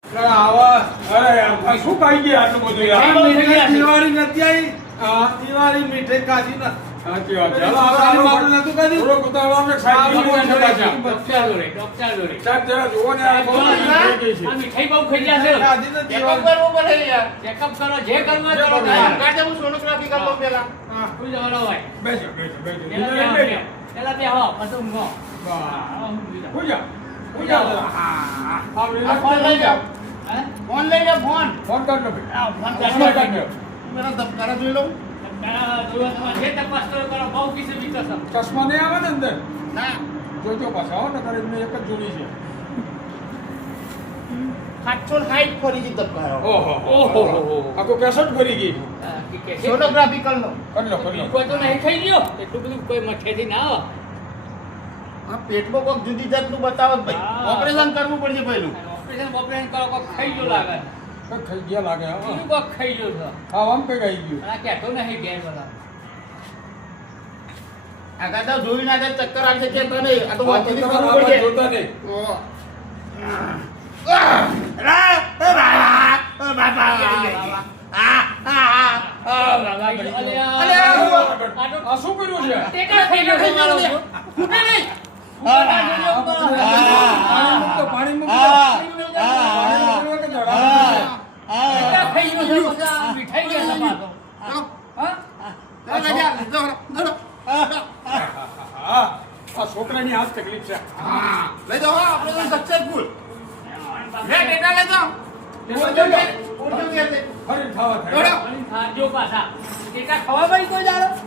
શું ખાઈ ગયા આટલું બધું યાર? દિવાળી નથી આવી. દિવાળી મીઠાઈ કાઢી ના. સાચી વાત છે. હાલો, હાલો, હાલો. નતું કાઢ્યું. થોડોક ઉતાવળ આપણે સાહેબ જોવો છે પાછા. ડોક્ટર જોડે. સાહેબ જરા જોવો ને આ બહુ મીઠાઈ થઈ ગઈ છે. આ મીઠાઈ બહુ ખાઈ ગયા છે. કાઢી નથી ચેકઅપ દિવાળી. કરવું પડે યાર. ચેકઅપ કરો, જે કરવું હોય જે કરો. કરવું હોય. કાઢે હું સોનોગ્રાફી કરતો પેલા. હા. કોઈ જવાનો હોય. બેસો, બેસો, બેસો. પેલા બીજા બે બેસો. પેલા બે હો, પછી ઊંઘો. વાહ. ઊંઘી જાઓ. પૂજા. પૂજા. આપણે આ ફોન લઈ જાઓ. હે? ફોન લઈ જાઓ ફોન. ફોન કર લો ભાઈ. આ ફોન ચશ્મા કાઢ લો. મેરા ધબકારા જોઈ લઉં. જોવા તમારે જે તપાસ કરો કરો, બહુ કિસ્સે બીતો છે. ચશ્મા નહીં આવે ને અંદર. ના. જોજો પાછા હો નકર એમને એક જ જોડી છે. 760 ફરી જી ધબકારો. ઓહો. ઓહો. આખો કેસેટ ભરી ગઈ. સોનોગ્રાફી કર લો. કરી લો, કરી લો. કોઈ તો નહીં ખાઈ ગયો એટલું બધું કોઈ મઠેથી ના આવે. આ પેટમાં કોઈક જુદી જાતનું બતાવો જ ભાઈ. હા. ઓપરેશન કરવું પડશે પહેલું. ઓપરેશન કરો કોક ખાઈ ગયો લાગે. કંઈક ખાઈ ગયા લાગે હા. બીજું કોક ખાઈ ગયો છે. હા આમ કંઈક આવી ગયું. આ કહેતો નહીં ઘેર બધા. આ કાકા જોઈ ના જાય ચક્કર આવશે કે તો નહીં. આ તો આ વાંચીને તમારા કરવું પડશે. આવાજ જોતા નહીં. ઓહ. આ શું કર્યું છે? ટેકા ખાઈ ગયો છે મારો. ફૂટે નહીં. પાણી મૂકતો, પાણી મૂકતો. પાણી મૂકતો કે જડાવે? ટેકા ખાઈ ગયો છે પછી આ મીઠાઈ ગયા છે પાછો. હા? હા, આ છોકરાની હાથ તકલીફ છે. લઈ જાઓ આપણે તો સક્સેસફુલ. લે બેટા લઈ જાઓ. ફરી ખાવા થાય. ખાજો પાછા. ટેકા ખવા ભાઈ કોઈ દાડો?